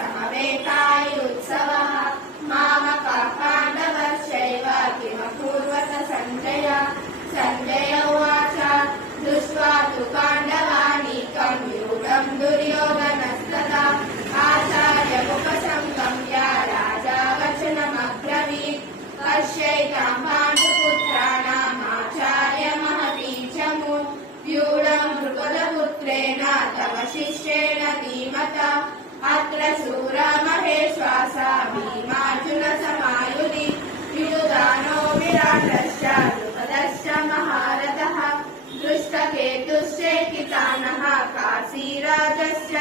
समवेतायुत्सवः मामकाः पाण्डवश्चैव किमकुर्वत सञ्जय। सञ्जय उवाच दृष्ट्वा तु पाण्डवानीकं व्यूढं दुर्योधनस्तदा आचार्यमुपसंगम्य राजा वचनमब्रवीत् पश्यैतां पाण्डुपुत्राणामाचार्यमहतीं च व्यूढं द्रुपदपुत्रेण तव शिष्येण धीमता अत्र शूरमहेश्वासा भीमार्जुनसमायुधि विदुदानो विराटश्च द्रुपदश्च महारथः दृष्टकेतुश्चेकितानः काशीराजस्य